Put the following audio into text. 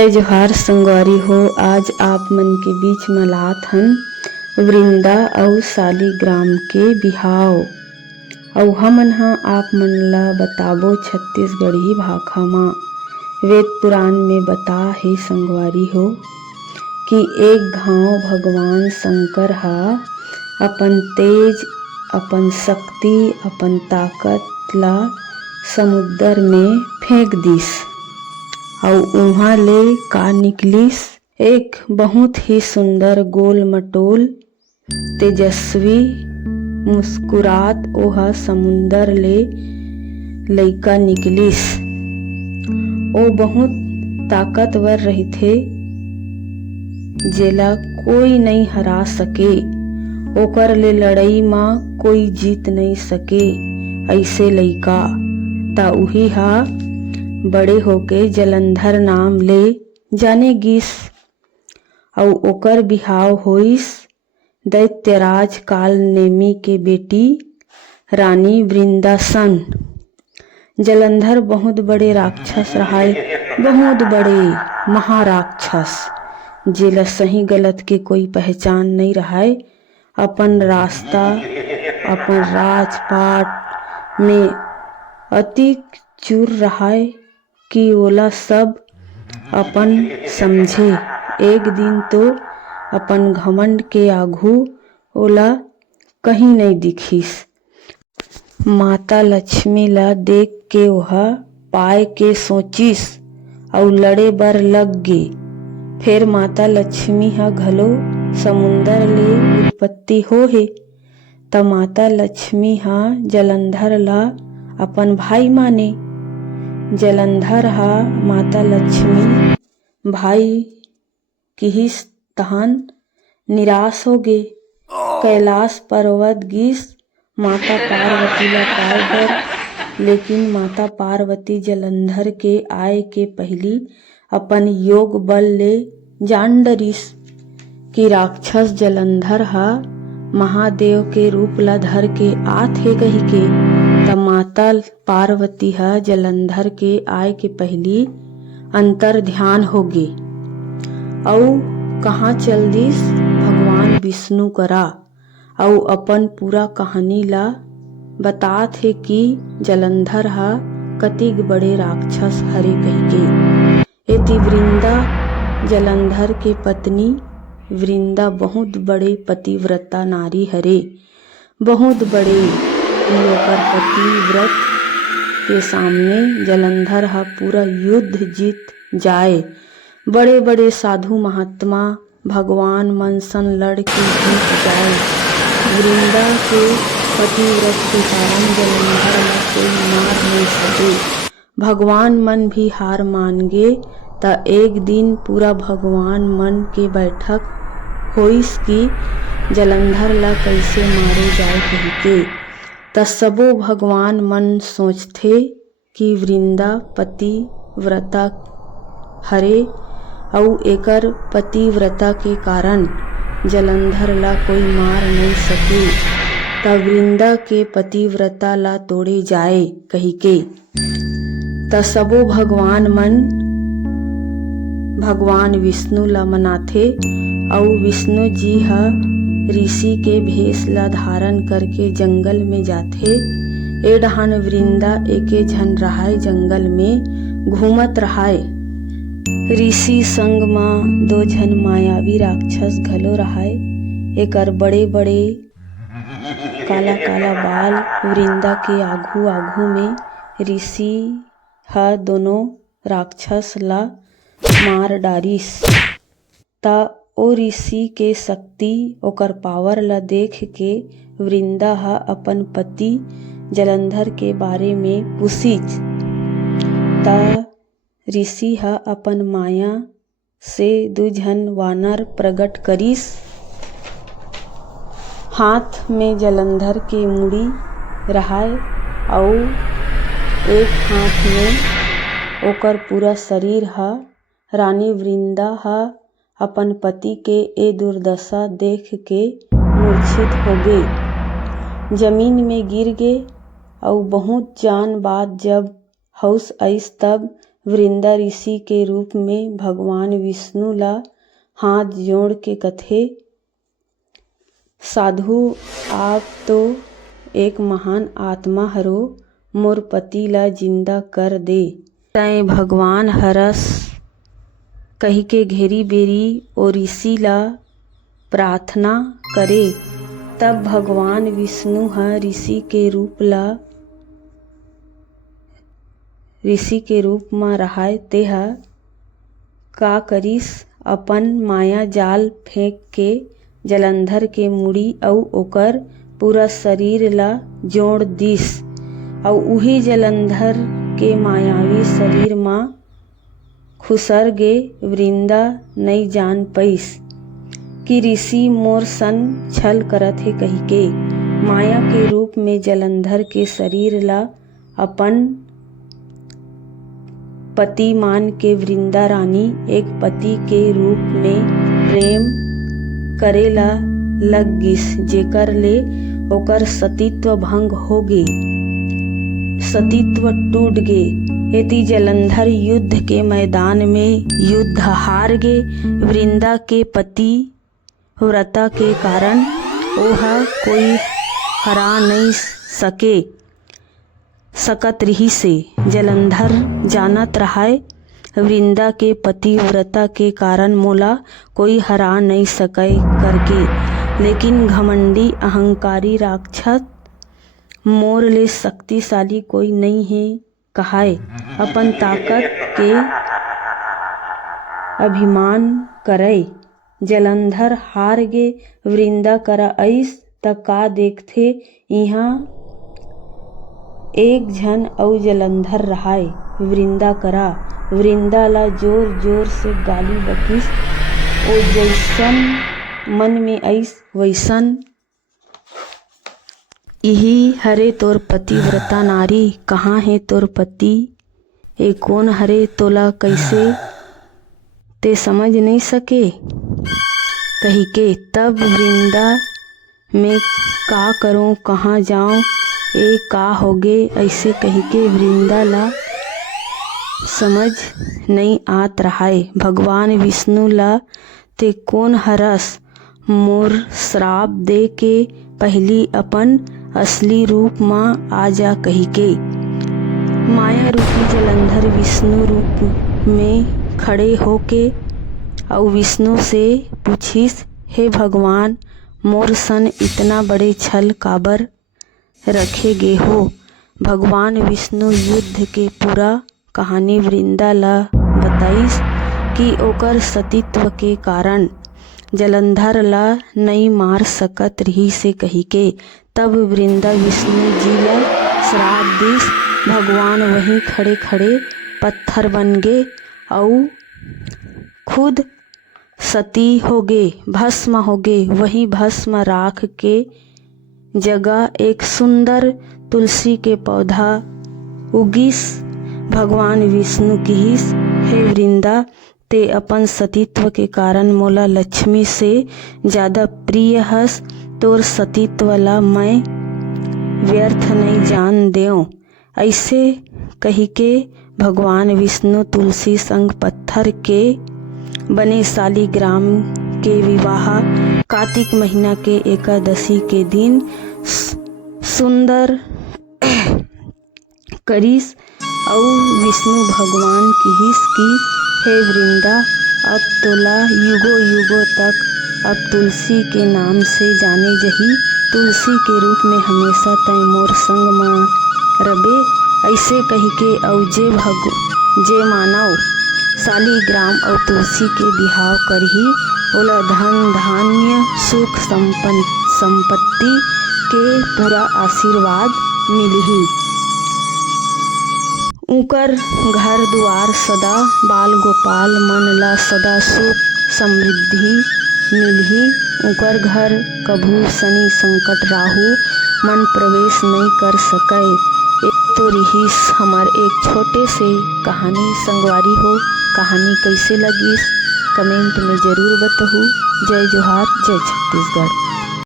जय जोहार संगवारी हो। आज आप मन के बीच मलात हन वृंदा अउ शालिग्राम के बिहाव अउ हमन ह आप मन ला बताबो छत्तीसगढ़ी भाखा म। वेद पुराण में बता हे संगवारी हो कि एक घाव भगवान शंकर ह अपन तेज, अपन शक्ति, अपन ताकत ला समुद्र में फेंक दिस अउ उहाँ ले का निकलिस एक बहुत ही सुंदर गोल मटोल तेजस्वी मुस्कुरात ओहा समुंदर ले लइका निकलिस। ओ बहुत ताकतवर रहिथे जेला कोई नहीं हरा सके, ओकर ले लड़ई म कोई जीत नहीं सके ऐसे लइका। ता उही हा बड़े होके जलंधर नाम ले जाने गिस अउ ओकर बिहाव होइस दैत्यराज काल नेमी के बेटी रानी वृंदा संग। जलंधर बहुत बड़े राक्षस रहाय, बहुत बड़े महाराक्षस जेला सही गलत के कोई पहचान नहीं रहाय। अपन रास्ता अपन राजपाट में अति चूर रहाय कि ओला सब अपन समझे। एक दिन तो अपन घमंड के आघू ओला कहीं नहीं दिखिस। माता लक्ष्मी ला देख के ओहा पाए के सोचिस अउ लड़े बर लग गे। फिर माता लक्ष्मी ह घलो समुंदर ले उत्पत्ति होहे त माता लक्ष्मी ह जलंधर ला अपन भाई माने। जलंधर हा माता लक्ष्मी भाई किहिस तहन निराश हो गे। कैलाश पर्वत गिस माता पार्वती ला पाए बर, लेकिन माता पार्वती जलंधर के आए के पहली अपन योग बल ले जान डरिस कि राक्षस जलंधर हा महादेव के रूप ला धर के आत हे कही के। तब माता पार्वती हा जलंधर के आए के पहली अंतर ध्यान होगे अउ कहाँ चल दिस भगवान विष्णु करा अउ अपन पूरा कहानी ला बतात हे कि जलंधर हा कतिक बड़े राक्षस हरे कही के। एति वृंदा जलंधर के पत्नी वृंदा बहुत बड़े पतिव्रता नारी हरे, बहुत बड़े ओकर पतिव्रत के सामने जलंधर हा पूरा युद्ध जीत जाए। बड़े बड़े साधु महात्मा भगवान मन सन लड़ के जीत जाए। वृंदा के पतिव्रत के कारण जलंधर ला कोई मार नहीं सके। भगवान मन भी हार मान गे त एक दिन पूरा भगवान मन के बैठक होइस कि जलंधर ला कैसे मारे जाए कही के। त सबो भगवान मन सोचथे कि वृंदा पतिव्रता हरे अउ एकर पतिव्रता के कारण जलंधर ला कोई मार नहीं सके त वृंदा के पतिव्रता ला तोड़े जाए कही के। त सबो भगवान मन भगवान विष्णु ला मनाथे अउ विष्णु जी हा ऋषि के भेष ला धारण करके जंगल में जाथे। ए डहान वृंदा एके झन रहाय जंगल में घूमत रहाय। ऋषि संग म दो झन मायावी राक्षस घलो रहाय। एकर बड़े बड़े काला काला बाल वृंदा के आघू आघू में ऋषि ह दोनों राक्षस ला मार डारिस। ता ओ ऋषि के शक्ति ओकर पावर ला देख के वृंदा हा अपन पति जलंधर के बारे में पूछिस। ता ऋषि हा अपन माया से दू झन वानर प्रकट करिस। हाथ में जलंधर के मुड़ी रहाय अउ एक हाथ में ओकर पूरा शरीर हा। रानी वृंदा हा अपन पति के ए दुर्दशा देख के मूर्छित हो गे, जमीन में गिर गे। अउ बहुत जान बाद जब होश आइस तब वृंदा ऋषि के रूप में भगवान विष्णु ला हाथ जोड़ के कथे, साधु आप तो एक महान आत्मा हरो, मोर पति ला जिंदा कर दे। तय भगवान हरस कही के घेरी बेरी ओ ऋषि ला प्रार्थना करे। तब भगवान विष्णु ह ऋषि के रूप में रहाय। तेह का करिस, अपन माया जाल फेंक के जलंधर के मुड़ी अउ ओकर पूरा शरीर ला जोड़ दिस, अउ उही जलंधर के मायावी शरीर मां खुसर गे। वृंदा नई जान पाइस कि ऋषि मोर सन छल करत हे कहिके। माया के रूप में जलंधर के शरीर ला अपन पति मान के वृंदा रानी एक पति के रूप में प्रेम करेला लग गिस, जेकर ले ओकर सतीत्व भंग हो गे, सतीत्व टूट गे। एति जलंधर युद्ध के मैदान में युद्ध हार गे। वृंदा के पति व्रता के कारण ओहा कोई हरा नहीं सकत रही से। जलंधर जानत रहाय वृंदा के पति व्रता के कारण मोला कोई हरा नहीं सकै करके, लेकिन घमंडी अहंकारी राक्षस मोर ले शक्तिशाली कोई नहीं है कहाय अपन ताकत के अभिमान करय। जलंधर हार गे। वृंदा करा अइस त का देखथे, इहाँ एक झन अउ जलंधर रहाय वृंदा करा। वृंदा ला जोर जोर से गाली बकिस, ओ जैसन मन में अइस वैसन इही हरे तोर पति व्रता नारी, कहाँ है तोर पति, ए कौन हरे, तोला कैसे ते समझ नहीं सके कही के। तब वृंदा मैं का करूं, कहाँ जाऊं, ए का होगे, ऐसे कही के वृंदा ला समझ नहीं आत रहाय। भगवान विष्णु ला ते कौन हरस, मोर श्राप दे के पहली अपन असली रूप मां आ जा कही के। माया रूपी जलंधर विष्णु रूप में खड़े होके और विष्णु से पूछिस, हे भगवान, मोर सन इतना बड़े छल काबर रखे गे हो। भगवान विष्णु युद्ध के पूरा कहानी वृंदा ला बताइस कि ओकर सतीत्व के कारण जलंधर ला नहीं मार सकत रही से कही के। तब वृंदा विष्णु जी ला श्राप दिस। भगवान वहीं खड़े खड़े पत्थर बन गे और खुद सती हो गे, भस्म हो गे। वही भस्म राख के जगह एक सुंदर तुलसी के पौधा उगिस। भगवान विष्णु कहिस, हे वृंदा, ते अपन सतीत्व के कारण मोला लक्ष्मी से ज्यादा प्रिय हस। तोर सतीत्व ला मैं व्यर्थ नहीं जान देव। ऐसे कही के भगवान विष्णु तुलसी संग पत्थर के बने शालिग्राम के विवाह कार्तिक महीना के एकादशी के दिन सुंदर करिस। और विष्णु भगवान कहिस कि हे वृंदा, अब तोला युगो युगो तक अब तुलसी के नाम से जाने जही। तुलसी के रूप में हमेशा तय मोर संग में रबे। ऐसे कही के और जे मानव शालिग्राम और तुलसी के बिहाव करही, ओला धन धान्य सुख संपत्ति के पूरा आशीर्वाद मिलही। उकर घर द्वार सदा बाल गोपाल मन ला सदा सुख समृद्धि मिलही। उकर घर कभू शनि संकट राहु मन प्रवेश नहीं कर सके। एक तो रहीस हमार एक छोटे से कहानी संगवारी हो। कहानी कैसे लगी कमेंट में ज़रूर बताहू। जय जोहार, जय छत्तीसगढ़।